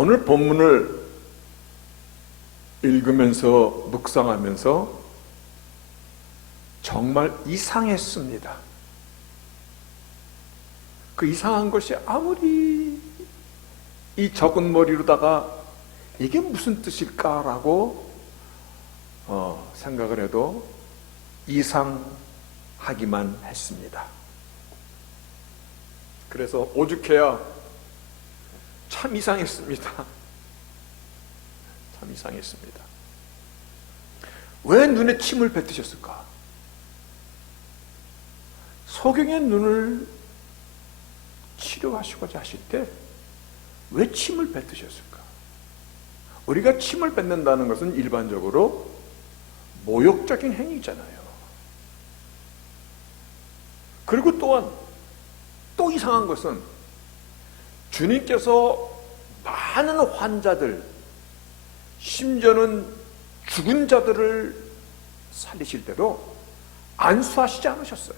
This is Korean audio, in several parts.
오늘 본문을 읽으면서 묵상하면서 정말 이상했습니다. 그 이상한 것이 아무리 이 적은 머리로다가 이게 무슨 뜻일까라고 생각을 해도 이상하기만 했습니다. 그래서 오죽해야 참 이상했습니다. 참 이상했습니다. 왜 눈에 침을 뱉으셨을까? 소경의 눈을 치료하시고자 하실 때 왜 침을 뱉으셨을까? 우리가 침을 뱉는다는 것은 일반적으로 모욕적인 행위잖아요. 그리고 또한 또 이상한 것은 주님께서 많은 환자들, 심지어는 죽은 자들을 살리실 때도 안수하시지 않으셨어요.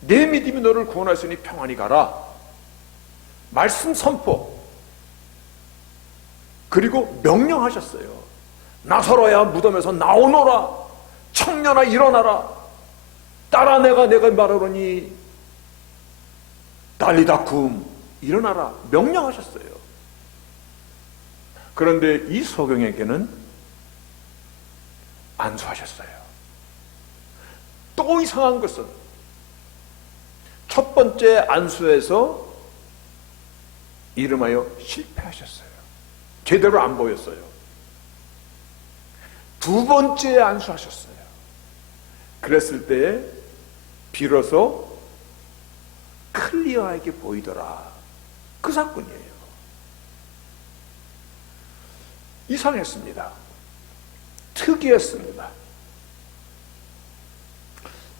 내 믿음이 너를 구원하시니 평안히 가라. 말씀 선포. 그리고 명령하셨어요. 나서로야 무덤에서 나오너라. 청년아 일어나라. 따라 내가 말하노니 달리다쿰 일어나라. 명령하셨어요. 그런데 이 소경에게는 안수하셨어요. 또 이상한 것은 첫 번째 안수에서 이름하여 실패하셨어요. 제대로 안 보였어요. 두 번째 안수하셨어요. 그랬을 때에 비로소 클리어하게 보이더라. 그 사건이에요. 이상했습니다. 특이했습니다.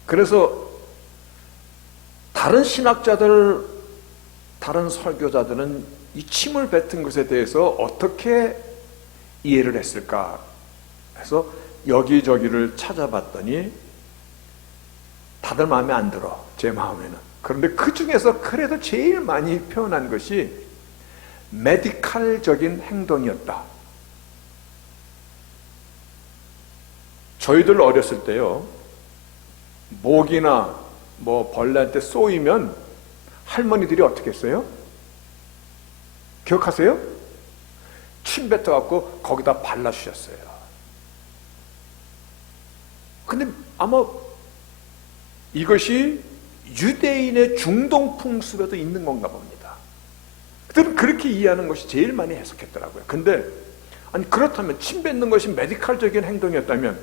그래서 다른 신학자들, 다른 설교자들은 이 침을 뱉은 것에 대해서 어떻게 이해를 했을까 해서 여기저기를 찾아봤더니 다들 마음에 안 들어, 제 마음에는. 그런데 그 중에서 그래도 제일 많이 표현한 것이 메디칼적인 행동이었다. 저희들 어렸을 때요, 모기나 벌레한테 쏘이면 할머니들이 어떻게 했어요? 기억하세요? 침 뱉어갖고 거기다 발라주셨어요. 근데 아마 이것이 유대인의 중동 풍습에도 있는 건가 봅니다. 그들은 그렇게 이해하는 것이 제일 많이 해석했더라고요. 근데 아니 그렇다면 침 뱉는 것이 메디칼적인 행동이었다면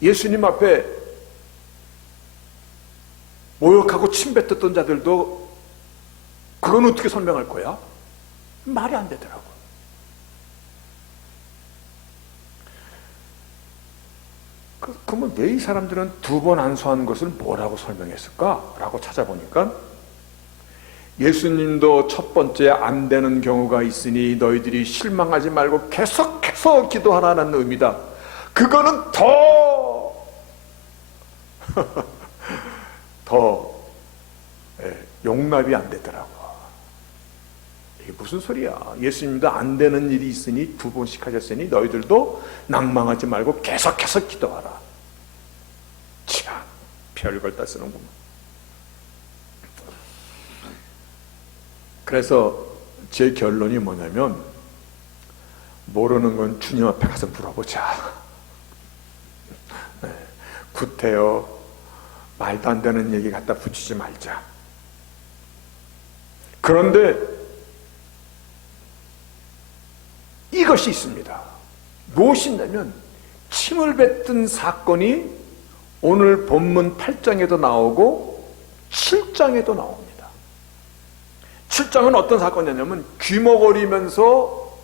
예수님 앞에 모욕하고 침 뱉었던 자들도 그건 어떻게 설명할 거야? 말이 안 되더라고요. 그러면 왜 이 사람들은 두 번 안수하는 것을 뭐라고 설명했을까? 라고 찾아보니까 예수님도 첫 번째 안 되는 경우가 있으니 너희들이 실망하지 말고 계속해서 기도하라는 의미다. 그거는 더 용납이 안 되더라고. 이게 무슨 소리야? 예수님도 안 되는 일이 있으니 두 번씩 하셨으니 너희들도 낭망하지 말고 계속해서 기도하라. 참 별걸 다 쓰는구만. 그래서 제 결론이 뭐냐면 모르는 건 주님 앞에 가서 물어보자. 구태여 말도 안 되는 얘기 갖다 붙이지 말자. 그런데 이것이 있습니다. 무엇이냐면 침을 뱉은 사건이 오늘 본문 8장에도 나오고 7장에도 나옵니다. 7장은 어떤 사건이냐면 귀머거리면서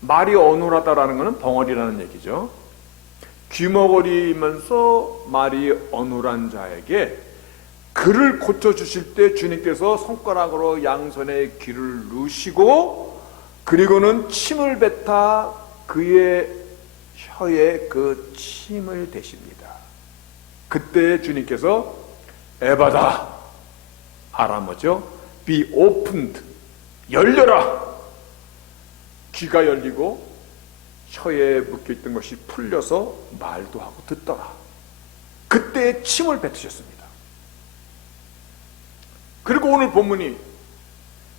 말이 어눌하다라는 것은 벙어리라는 얘기죠. 귀머거리면서 말이 어눌한 자에게 그를 고쳐주실 때 주님께서 손가락으로 양손에 귀를 누시고 그리고는 침을 뱉아 그의 혀에 그 침을 대십니다. 그때 주님께서 에바다, 아람어죠, be opened, 열려라. 귀가 열리고 혀에 묶여있던 것이 풀려서 말도 하고 듣더라. 그때 침을 뱉으셨습니다. 그리고 오늘 본문이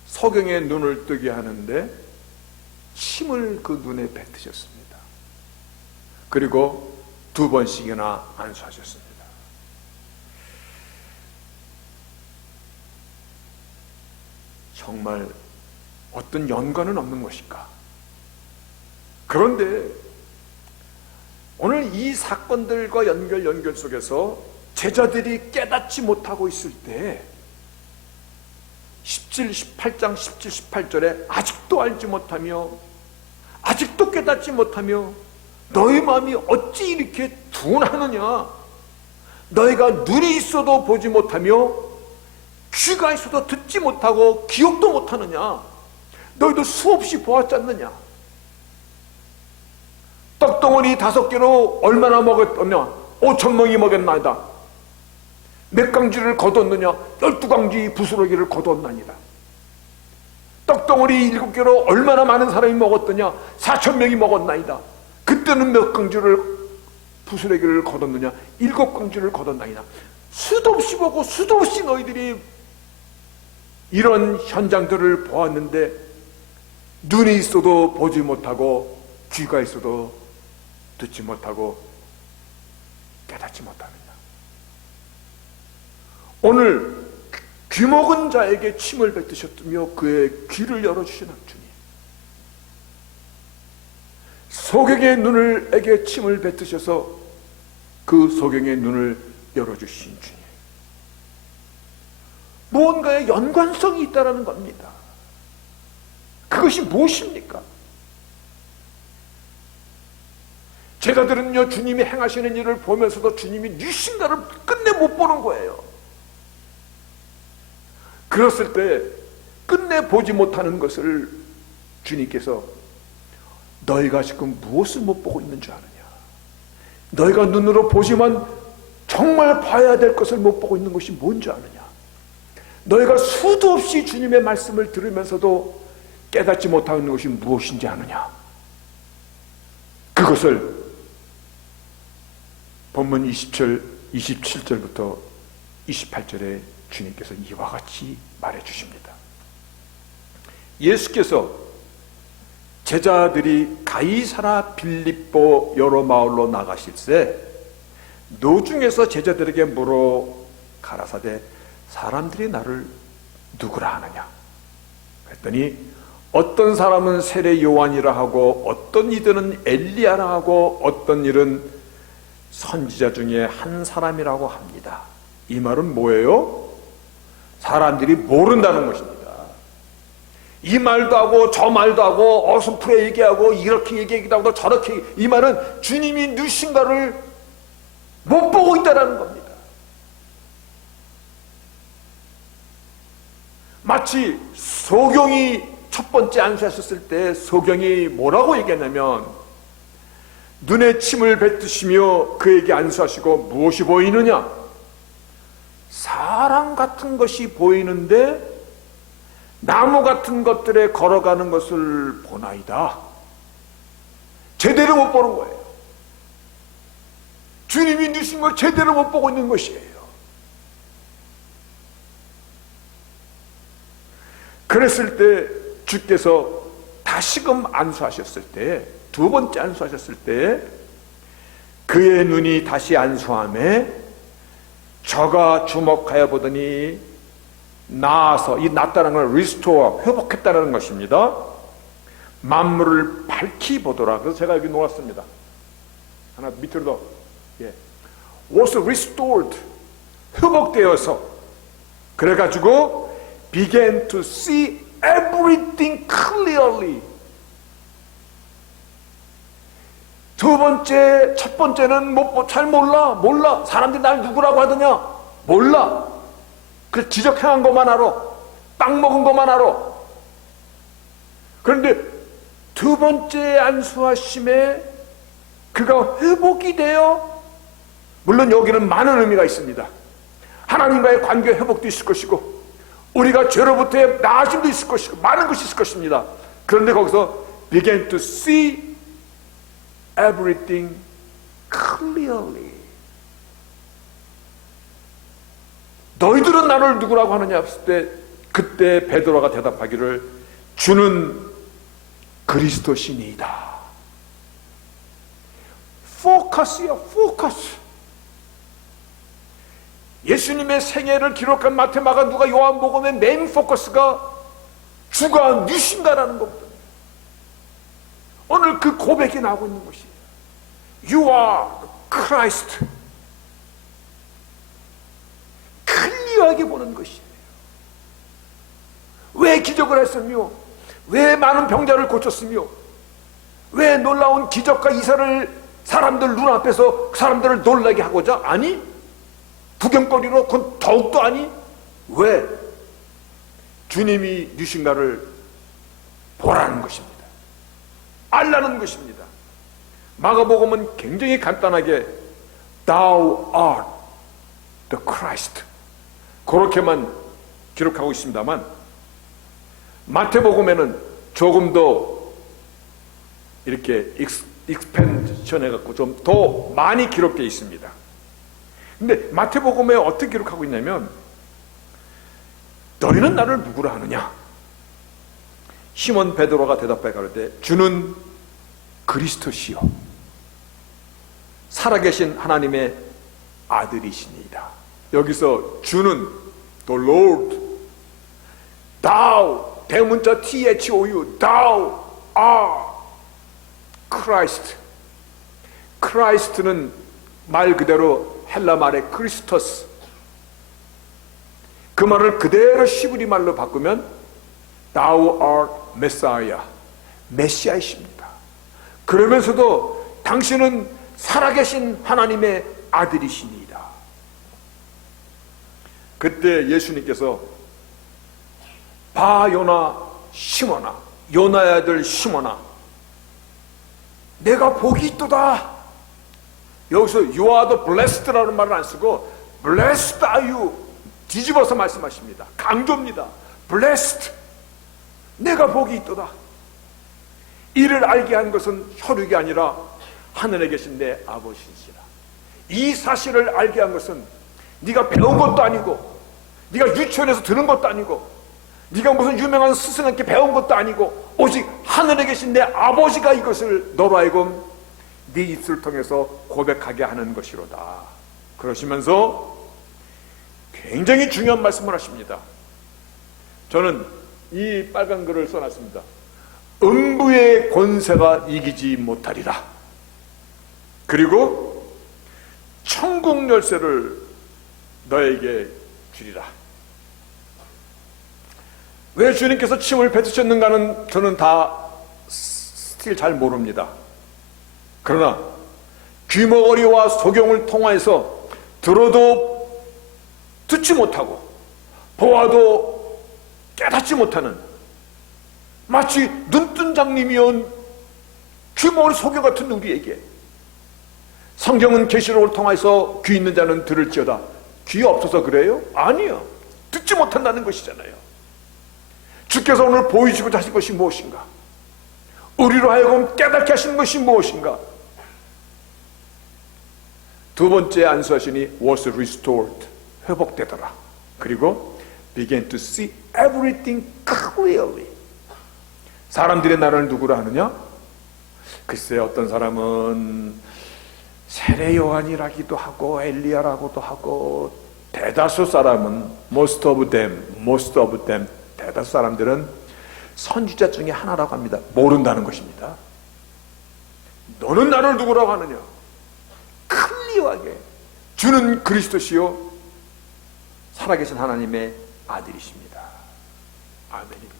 소경의 눈을 뜨게 하는데 침을 그 눈에 뱉으셨습니다. 그리고 2번씩이나 안수하셨습니다. 정말 어떤 연관은 없는 것일까? 그런데 오늘 이 사건들과 연결 속에서 제자들이 깨닫지 못하고 있을 때 18장 17, 18절에 아직도 알지 못하며 아직도 깨닫지 못하며 너희 마음이 어찌 이렇게 둔하느냐? 너희가 눈이 있어도 보지 못하며 귀가 있어도 듣지 못하고 기억도 못하느냐? 너희도 수없이 보았지 않느냐? 떡덩어리 5개로 얼마나 먹었느냐? 5,000명이 먹였나이다. 몇 강지를 거뒀느냐? 12강지 부스러기를 거뒀나이다. 떡덩어리 7개로 얼마나 많은 사람이 먹었더냐? 4,000명이 먹었나이다. 그때는 몇 강지를 부스러기를 거뒀느냐? 7강지를 거뒀나이다. 수도 없이 보고 수도 없이 너희들이 이런 현장들을 보았는데 눈이 있어도 보지 못하고 귀가 있어도 듣지 못하고 깨닫지 못하느냐? 오늘 귀먹은 자에게 침을 뱉으셨으며 그의 귀를 열어주시는 주님, 소경의 눈을에게 침을 뱉으셔서 그 소경의 눈을 열어주신 주님, 무언가의 연관성이 있다는 겁니다. 그것이 무엇입니까? 제자들은요, 주님이 행하시는 일을 보면서도 주님이 누신가를 끝내 못 보는 거예요. 그랬을 때 끝내 보지 못하는 것을 주님께서 너희가 지금 무엇을 못 보고 있는 줄 아느냐? 너희가 눈으로 보지만 정말 봐야 될 것을 못 보고 있는 것이 뭔지 아느냐? 너희가 수도 없이 주님의 말씀을 들으면서도 깨닫지 못하는 것이 무엇인지 아느냐? 그것을 본문 27절부터 28절에 주님께서 이와 같이 말해 주십니다. 예수께서 제자들이 가이사라 빌립보 여러 마을로 나가실새 노중에서 제자들에게 물어 가라사대 사람들이 나를 누구라 하느냐? 그랬더니 어떤 사람은 세례 요한이라 하고 어떤 이들은 엘리야라 하고 어떤 이들은 선지자 중에 한 사람이라고 합니다. 이 말은 뭐예요? 사람들이 모른다는 것입니다. 이 말도 하고 저 말도 하고 어슴푸레 얘기하고 이렇게 얘기하기도 하고 저렇게, 이 말은 주님이 누신가를 못 보고 있다는 겁니다. 마치 소경이 첫 번째 안수하셨을 때 소경이 뭐라고 얘기했냐면 눈에 침을 뱉으시며 그에게 안수하시고 무엇이 보이느냐? 사람 같은 것이 보이는데 나무 같은 것들에 걸어가는 것을 보나이다. 제대로 못 보는 거예요. 주님이 누신 걸 제대로 못 보고 있는 것이에요. 그랬을 때 주께서 다시금 안수하셨을 때, 2번째 안수하셨을 때 그의 눈이 다시 안수함에 저가 주목하여 보더니 나아서, 이 낫다는 건 리스토어, 회복했다는 것입니다. 만물을 밝히 보더라. 그래서 제가 여기 놓았습니다. 하나 밑으로 더. 예. was restored, 회복되어서, 그래가지고 began to see everything clearly. 첫 번째는 잘 몰라. 사람들이 날 누구라고 하더냐? 몰라. 그 지적행한 것만 알아. 빵 먹은 것만 알아. 그런데 2번째 안수하심에 그가 회복이 되어, 물론 여기는 많은 의미가 있습니다. 하나님과의 관계 회복도 있을 것이고 우리가 죄로부터의 나아짐도 있을 것이고 많은 것이 있을 것입니다. 그런데 거기서 began to see everything clearly. 너희들은 나를 누구라고 하느냐 했을 때 그때 베드로가 대답하기를 주는 그리스도시니이다. 포커스야, 포커스. 예수님의 생애를 기록한 마태, 마가, 누가, 요한복음의 메인 포커스가 주가 누신가라는 겁니다. 오늘 그 고백이 나오고 있는 것이에요. You are Christ. 클리어하게 보는 것이에요. 왜 기적을 했으며, 왜 많은 병자를 고쳤으며, 왜 놀라운 기적과 이사를 사람들 눈앞에서 사람들을 놀라게 하고자? 아니, 구경거리로 그건 더욱도 아니. 왜? 주님이 누신가를 보라는 것입니다. 알라는 것입니다. 마가복음은 굉장히 간단하게 Thou art the Christ 그렇게만 기록하고 있습니다만, 마태복음에는 조금 더 이렇게 익스펜션 해갖고 좀 더 많이 기록되어 있습니다. 근데 마태복음에 어떻게 기록하고 있냐면, 너희는 나를 누구라 하느냐? 시몬 베드로가 대답해 가로되 주는 그리스도시요 살아계신 하나님의 아들이시니이다. 여기서 주는 the Lord, thou 대문자 THOU, thou are Christ. Christ는 말 그대로 헬라 말의 크리스토스, 그 말을 그대로 시브리 말로 바꾸면 Thou art Messiah, 메시아이십니다. 그러면서도 당신은 살아계신 하나님의 아들이시니이다. 그때 예수님께서 바 요나 시몬아, 요나의 아들 시몬아, 내가 복이 있도다. 여기서 you are the blessed라는 말을 안 쓰고 blessed are you 뒤집어서 말씀하십니다. 강조입니다. blessed, 내가 복이 있도다. 이를 알게 한 것은 혈육이 아니라 하늘에 계신 내 아버지시라. 이 사실을 알게 한 것은 네가 배운 것도 아니고, 네가 유치원에서 들은 것도 아니고, 네가 무슨 유명한 스승한테 배운 것도 아니고, 오직 하늘에 계신 내 아버지가 이것을 너로 하여금 네 입술을 통해서 고백하게 하는 것이로다. 그러시면서 굉장히 중요한 말씀을 하십니다. 저는 이 빨간 글을 써놨습니다. 음부의 권세가 이기지 못하리라. 그리고 천국 열쇠를 너에게 주리라. 왜 주님께서 침을 뱉으셨는가는 저는 다 스틸 잘 모릅니다. 그러나 귀머거리와 소경을 통하여서 들어도 듣지 못하고 보아도 깨닫지 못하는, 마치 눈뜬 장님이온 귀머거리 소경 같은 우리에게 성경은 계시록을 통해서 귀 있는 자는 들을지어다. 귀 없어서 그래요? 아니요. 듣지 못한다는 것이잖아요. 주께서 오늘 보여주고 하신 것이 무엇인가? 우리로 하여금 깨닫게 하시는 것이 무엇인가? 두 번째 안수하시니 was restored, 회복되더라. 그리고 began to see everything clearly. 사람들의 나를 누구라 하느냐? 글쎄, 어떤 사람은 세례 요한이라기도 하고 엘리야라고도 하고, 대다수 사람은 most of them 대다수 사람들은 선지자 중에 하나라고 합니다. 모른다는 것입니다. 너는 나를 누구라고 하느냐? 클리어하게 주는 그리스도시요 살아계신 하나님의 아들이십니다. 아멘입니다.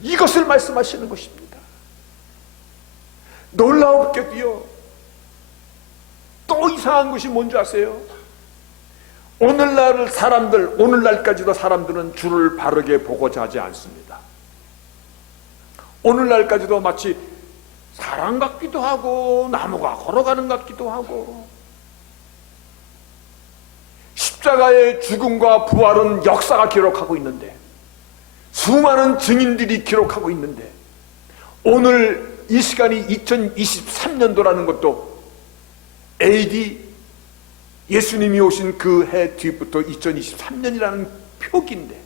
이것을 말씀하시는 것입니다. 놀라웠게도요, 또 이상한 것이 뭔지 아세요? 오늘날까지도 사람들은 주를 바르게 보고자 하지 않습니다. 오늘날까지도 마치 사람 같기도 하고 나무가 걸어가는 것 같기도 하고, 십자가의 죽음과 부활은 역사가 기록하고 있는데 수많은 증인들이 기록하고 있는데, 오늘 이 시간이 2023년도라는 것도 AD 예수님이 오신 그 해 뒤부터 2023년이라는 표기인데,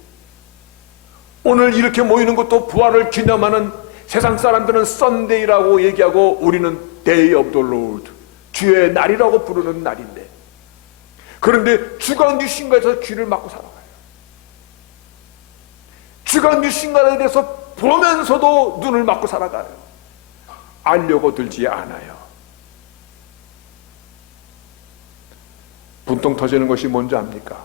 오늘 이렇게 모이는 것도 부활을 기념하는, 세상 사람들은 썬데이라고 얘기하고 우리는 Day of the Lord, 주의 날이라고 부르는 날인데, 그런데 주가 누신가에서 귀를 막고 살아가요. 주가 누신가에 대해서 보면서도 눈을 막고 살아가요. 알려고 들지 않아요. 분통 터지는 것이 뭔지 압니까?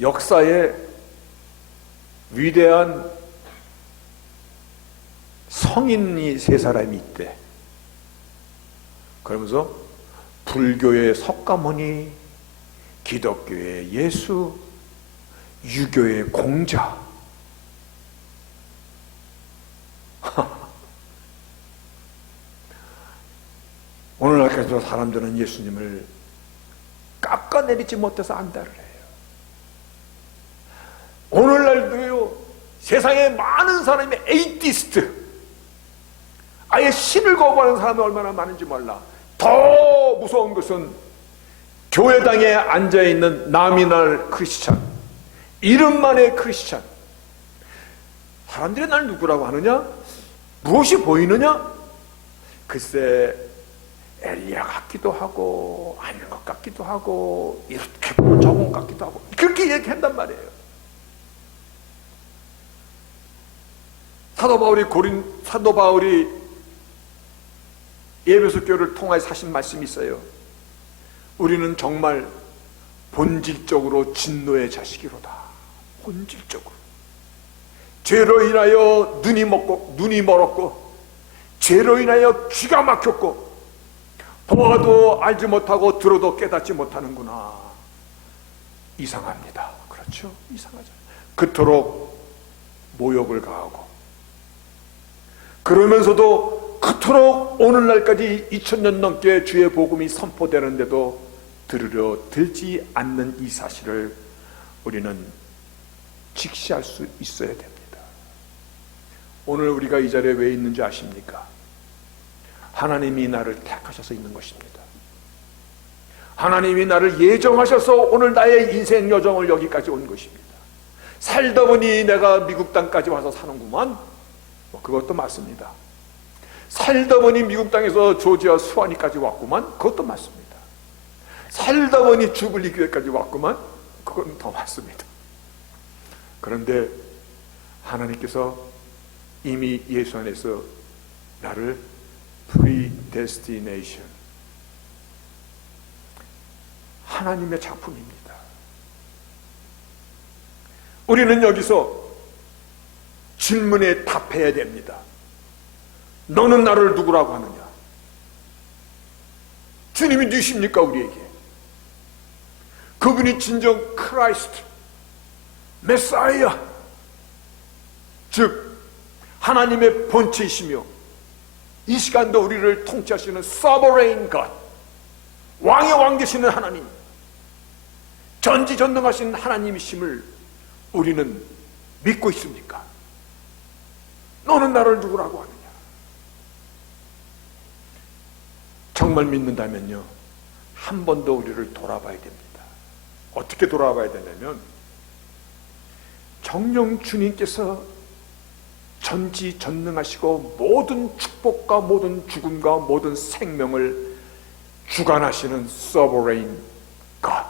역사에 위대한 성인이 세 사람이 있대. 그러면서 불교의 석가모니, 기독교의 예수, 유교의 공자. 오늘날까지도 사람들은 예수님을 깎아내리지 못해서 안달을 해요. 오늘날도요, 세상에 많은 사람이 에이티스트, 아예 신을 거부하는 사람이 얼마나 많은지 몰라. 더 무서운 것은 교회당에 앉아있는 나미날 크리스찬, 이름만의 크리스찬. 사람들이 날 누구라고 하느냐? 무엇이 보이느냐? 글쎄, 엘리야 같기도 하고 아닌 것 같기도 하고 이렇게 보면 저건 같기도 하고, 그렇게 얘기한단 말이에요. 사도 바울이 에베소 교회를 통하여 하신 말씀이 있어요. 우리는 정말 본질적으로 진노의 자식이로다. 본질적으로 죄로 인하여 눈이 멀었고, 죄로 인하여 귀가 막혔고, 보아도 알지 못하고 들어도 깨닫지 못하는구나. 이상합니다. 그렇죠? 이상하죠. 그토록 모욕을 가하고, 그러면서도 그토록 오늘날까지 2000년 넘게 주의 복음이 선포되는데도 들으려 들지 않는 이 사실을 우리는 직시할 수 있어야 됩니다. 오늘 우리가 이 자리에 왜 있는지 아십니까? 하나님이 나를 택하셔서 있는 것입니다. 하나님이 나를 예정하셔서 오늘 나의 인생 여정을 여기까지 온 것입니다. 살다 보니 내가 미국 땅까지 와서 사는구만, 그것도 맞습니다. 살다 보니 미국 땅에서 조지아 수완이까지 왔구만, 그것도 맞습니다. 살다 보니 주블리 교회까지 왔구만, 그건 더 맞습니다. 그런데 하나님께서 이미 예수 안에서 나를 predestination, 하나님의 작품입니다. 우리는 여기서 질문에 답해야 됩니다. 너는 나를 누구라고 하느냐? 주님이 누구십니까? 우리에게 그분이 진정 크라이스트, 메사이아, 즉 하나님의 본체이시며 이 시간도 우리를 통치하시는 sovereign God, 왕의 왕 되시는 하나님, 전지전능하신 하나님이심을 우리는 믿고 있습니까? 너는 나를 누구라고 하느냐? 정말 믿는다면요, 한 번 더 우리를 돌아봐야 됩니다. 어떻게 돌아봐야 되냐면, 정령 주님께서 전지전능하시고 모든 축복과 모든 죽음과 모든 생명을 주관하시는 sovereign God.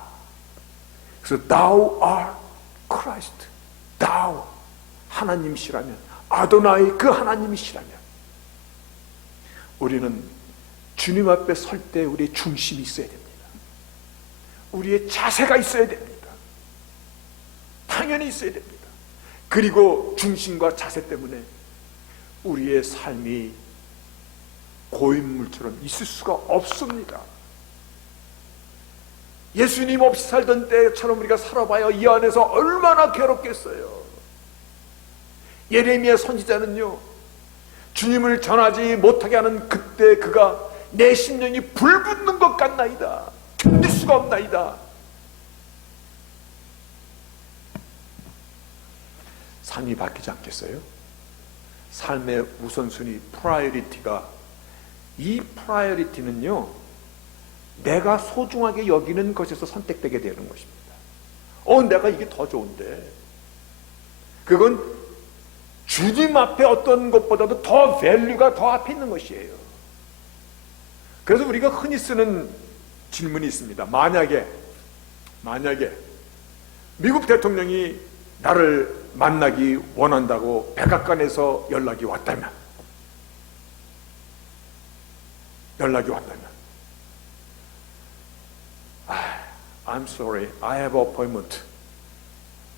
그래서 Thou art Christ, Thou 하나님이시라면, 아도나이 그 하나님이시라면, 우리는 주님 앞에 설 때 우리의 중심이 있어야 됩니다. 우리의 자세가 있어야 됩니다. 당연히 있어야 됩니다. 그리고 중심과 자세 때문에 우리의 삶이 고인물처럼 있을 수가 없습니다. 예수님 없이 살던 때처럼 우리가 살아봐야 이 안에서 얼마나 괴롭겠어요. 예레미야 선지자는요, 주님을 전하지 못하게 하는 그때 그가 내 심령이 불붙는 것 같나이다, 견딜 수가 없나이다. 삶이 바뀌지 않겠어요? 삶의 우선순위, 프라이어리티가, 이 프라이어리티는요, 내가 소중하게 여기는 것에서 선택되게 되는 것입니다. 내가 이게 더 좋은데, 그건 주님 앞에 어떤 것보다도 더 밸류가 더 앞에 있는 것이에요. 그래서 우리가 흔히 쓰는 질문이 있습니다. 만약에 미국 대통령이 나를 만나기 원한다고 백악관에서 연락이 왔다면, I'm sorry, I have appointment.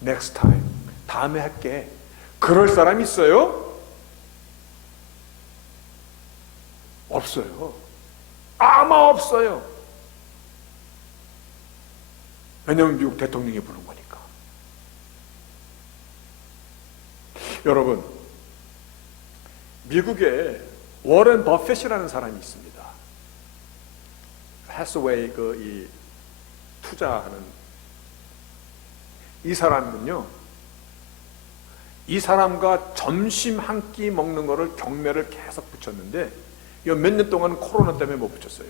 Next time. 다음에 할게. 그럴 사람 있어요? 없어요. 아마 없어요. 왜냐하면 미국 대통령이 부른 거니까. 여러분, 미국에 워렌 버핏이라는 사람이 있습니다. 해스웨이 이 투자하는 이 사람은요, 이 사람과 점심 한 끼 먹는 거를 경매를 계속 붙였는데 몇 년 동안 코로나 때문에 못 붙였어요.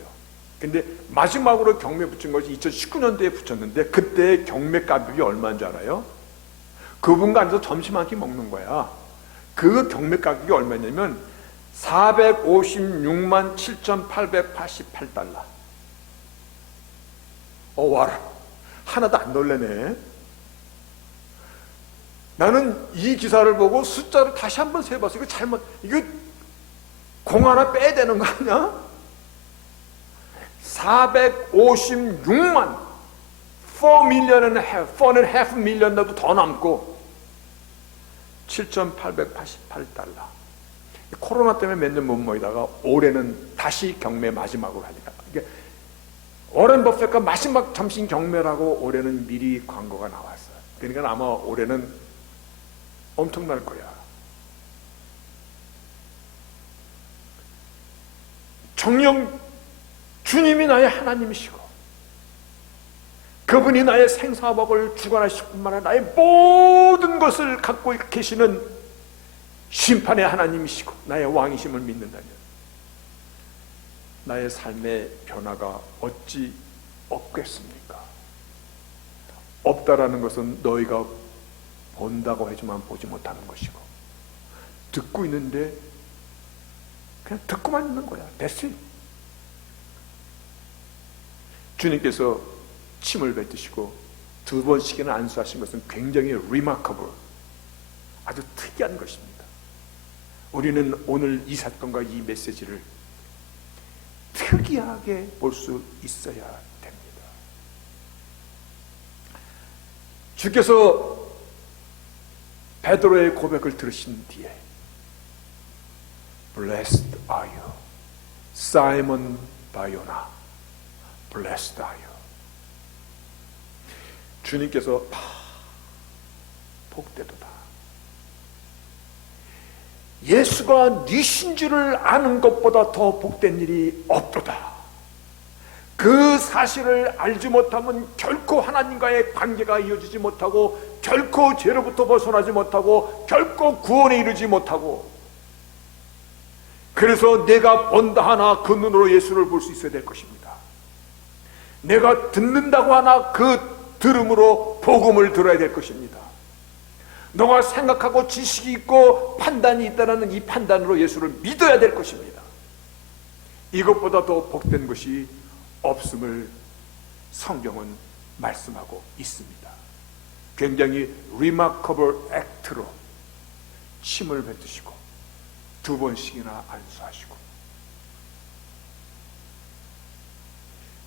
근데 마지막으로 경매 붙인 것이 2019년도에 붙였는데 그때 경매 가격이 얼마인 줄 알아요? 그분과 앉아서 점심 한 끼 먹는 거야. 그 경매 가격이 얼마냐면 456만 7,888달러. 와라. 하나도 안 놀래네. 나는 이 기사를 보고 숫자를 다시 한번 세봤어. 이거 공 하나 빼야 되는 거 아니야? 456만 4.5 밀리언도 더 남고 7,888달러. 코로나 때문에 몇 년 못 모이다가 올해는 다시 경매 마지막으로 하니까 이게 워렌 버핏과 마지막 점심 경매라고 올해는 미리 광고가 나왔어요. 그러니까 아마 올해는 엄청날 거야. 정녕 주님이 나의 하나님이시고 그분이 나의 생사복을 주관하실 뿐만 아니라 나의 모든 것을 갖고 계시는 심판의 하나님이시고 나의 왕이심을 믿는다면 나의 삶의 변화가 어찌 없겠습니까? 없다라는 것은 너희가 본다고 하지만 보지 못하는 것이고 듣고 있는데 그냥 듣고만 있는 거야. That's it. 주님께서 침을 뱉으시고 2번씩이나 안수하신 것은 굉장히 remarkable, 아주 특이한 것입니다. 우리는 오늘 이 사건과 이 메시지를 특이하게 볼 수 있어야 됩니다. 주께서 베드로의 고백을 들으신 뒤에 Blessed are you, Simon Bar-Yona. Blessed are you. 주님께서 복되도다. 예수가 네 신주를 아는 것보다 더 복된 일이 없도다. 그 사실을 알지 못하면 결코 하나님과의 관계가 이어지지 못하고 결코 죄로부터 벗어나지 못하고 결코 구원에 이르지 못하고, 그래서 내가 본다 하나 그 눈으로 예수를 볼 수 있어야 될 것입니다. 내가 듣는다고 하나 그 들음으로 복음을 들어야 될 것입니다. 너가 생각하고 지식이 있고 판단이 있다는 이 판단으로 예수를 믿어야 될 것입니다. 이것보다 더 복된 것이 없음을 성경은 말씀하고 있습니다. 굉장히 remarkable act로 침을 뱉으시고 2번씩이나 안수하시고,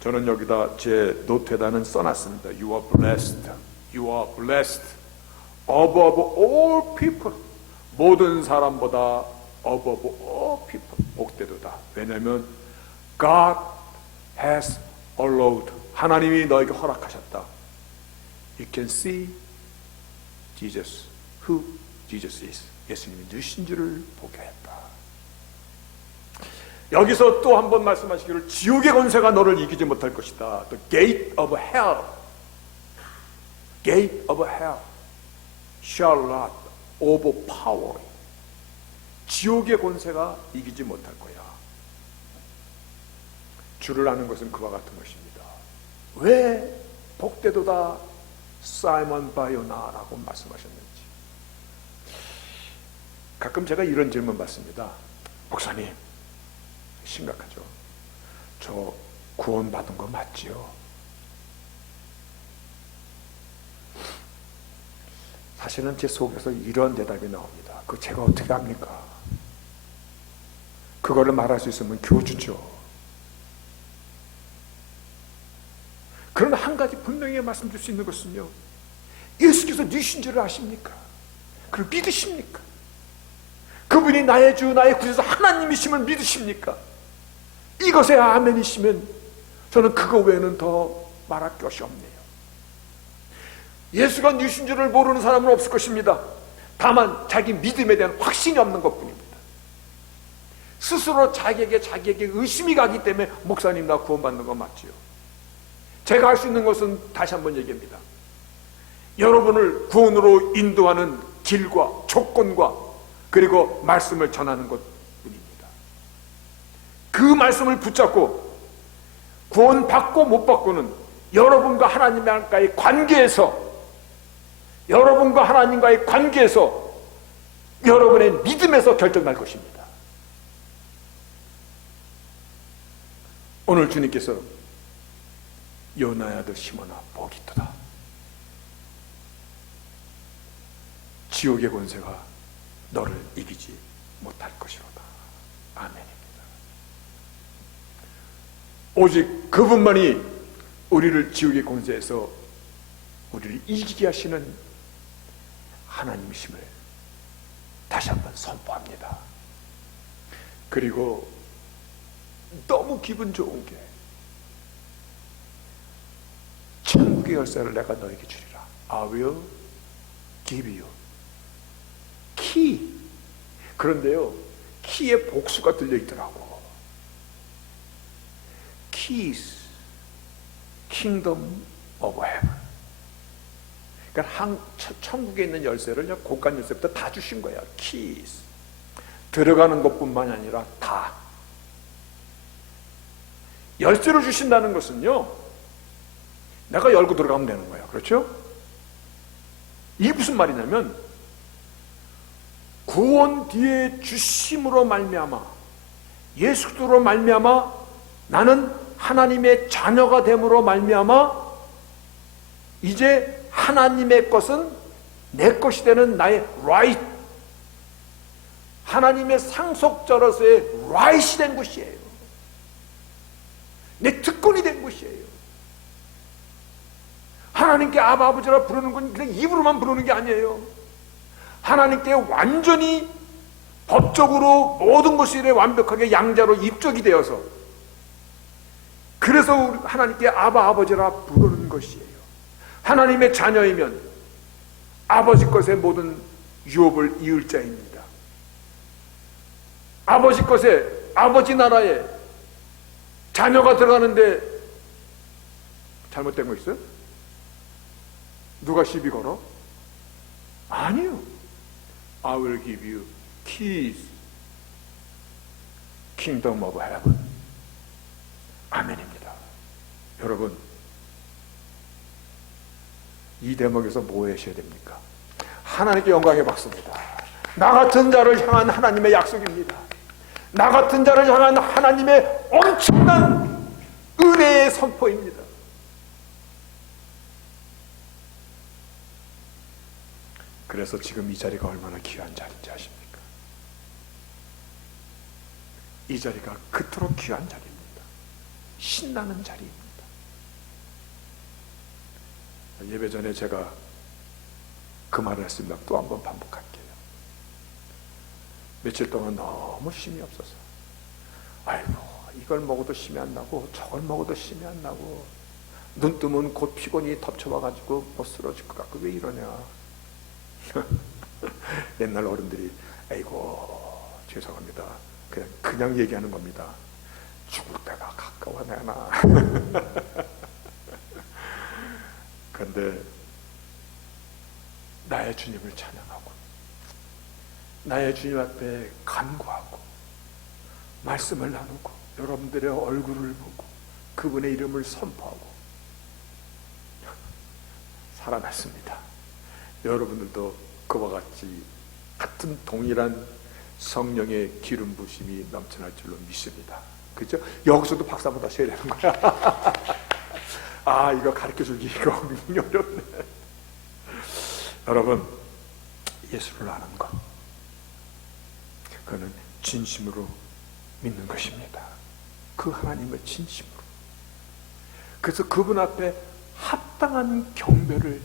저는 여기다 제 노트에다는 써놨습니다. You are blessed. You are blessed above all people. 모든 사람보다 above all people. 복되도다. 왜냐하면 God has allowed. 하나님이 너에게 허락하셨다. You can see Jesus, who Jesus is. 예수님이 누신 줄을 보게 했다. 여기서 또 한 번 말씀하시기를 지옥의 권세가 너를 이기지 못할 것이다. The gate of hell, gate of hell shall not overpowering, 지옥의 권세가 이기지 못할 거야. 주를 아는 것은 그와 같은 것입니다. 왜 복되도다 사이먼 바요나라고 말씀하셨는지. 가끔 제가 이런 질문 받습니다. 목사님, 심각하죠? 저 구원받은 거 맞지요? 사실은 제 속에서 이런 대답이 나옵니다. 그거 제가 어떻게 합니까? 그거를 말할 수 있으면 교주죠. 그러나 한 가지 분명히 말씀드릴 수 있는 것은요, 예수께서 누구신 줄 아십니까? 그걸 믿으십니까? 그분이 나의 주 나의 구주사 하나님이심을 믿으십니까? 이것에 아멘이시면 저는 그거 외에는 더 말할 것이 없네요. 예수가 누구신 줄을 모르는 사람은 없을 것입니다. 다만 자기 믿음에 대한 확신이 없는 것뿐입니다. 스스로 자기에게 의심이 가기 때문에 목사님 나 구원받는 거 맞지요? 제가 할 수 있는 것은 다시 한번 얘기합니다. 여러분을 구원으로 인도하는 길과 조건과 그리고 말씀을 전하는 것뿐입니다. 그 말씀을 붙잡고 구원받고 못 받고는 여러분과 하나님과의 관계에서, 여러분과 하나님과의 관계에서, 여러분의 믿음에서 결정날 것입니다. 오늘 주님께서 요나야도 시몬아 복이 있도다, 지옥의 권세가 너를 이기지 못할 것이로다. 아멘입니다. 오직 그분만이 우리를 지옥의 권세에서 우리를 이기게 하시는 하나님이심을 다시 한번 선포합니다. 그리고 너무 기분 좋은 게, 천국의 열쇠를 내가 너에게 주리라. I will give you key. 그런데요, 키에 복수가 들려있더라고. Keys, Kingdom of Heaven. 그러니까 천국에 있는 열쇠를 고간 열쇠부터 다 주신 거야. Keys. 들어가는 것뿐만이 아니라 다. 열쇠를 주신다는 것은요, 내가 열고 들어가면 되는 거야. 그렇죠? 이게 무슨 말이냐면, 구원 뒤에 주심으로 말미암아, 예수 그리스도로 말미암아 나는 하나님의 자녀가 됨으로 말미암아 이제 하나님의 것은 내 것이 되는 나의 right, 하나님의 상속자로서의 right이 된 것이에요. 내 특권이 된 것이에요. 하나님께 아버지라 부르는 건 그냥 입으로만 부르는 게 아니에요. 하나님께 완전히 법적으로 모든 것이 완벽하게 양자로 입적이 되어서, 그래서 하나님께 아버지라 부르는 것이에요. 하나님의 자녀이면 아버지 것의 모든 유업을 이을 자입니다. 아버지 것에, 아버지 나라에 자녀가 들어가는데 잘못된 거 있어요? 누가 시비 걸어? 아니요. I will give you keys, kingdom of heaven. 아멘입니다. 여러분, 이 대목에서 뭐 하셔야 됩니까? 하나님께 영광의 박수입니다. 나 같은 자를 향한 하나님의 약속입니다. 나 같은 자를 향한 하나님의 엄청난 은혜의 선포입니다. 그래서 지금 이 자리가 얼마나 귀한 자리인지 아십니까? 이 자리가 그토록 귀한 자리입니다. 신나는 자리입니다. 예배 전에 제가 그 말을 했습니다. 또 한번 반복할게요. 며칠 동안 너무 힘이 없어서, 아이고 이걸 먹어도 힘이 안 나고 저걸 먹어도 힘이 안 나고, 눈 뜨면 곧 피곤이 덮쳐와가지고 못 쓰러질 것 같고 왜 이러냐. 옛날 어른들이 아이고 죄송합니다, 그냥 얘기하는 겁니다. 죽을 때가 가까워내나. 그런데 나의 주님을 찬양하고 나의 주님 앞에 간구하고 말씀을 나누고 여러분들의 얼굴을 보고 그분의 이름을 선포하고 살아났습니다. 여러분들도 그와 같은 동일한 성령의 기름 부심이 넘쳐날 줄로 믿습니다. 그죠? 여기서도 박수 한번 다시 해야 되는 거야. 아, 이거 가르쳐주기 이거 어렵네. 여러분, 예수를 아는 것, 그는 진심으로 믿는 것입니다. 그 하나님을 진심으로. 그래서 그분 앞에 합당한 경배를,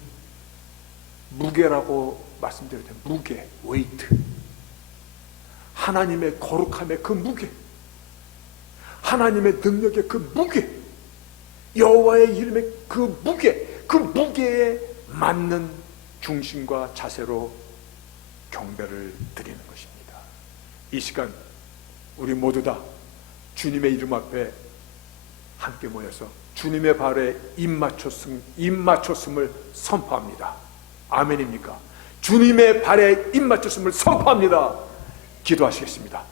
무게라고 말씀드려도 돼요. 무게, 웨이트. 하나님의 거룩함의 그 무게, 하나님의 능력의 그 무게, 여호와의 이름의 그 무게, 그 무게에 맞는 중심과 자세로 경배를 드리는 것입니다. 이 시간 우리 모두 다 주님의 이름 앞에 함께 모여서 주님의 발에 입 맞췄음을 선포합니다. 아멘입니까? 주님의 발에 입 맞췄음을 선포합니다. 기도하시겠습니다.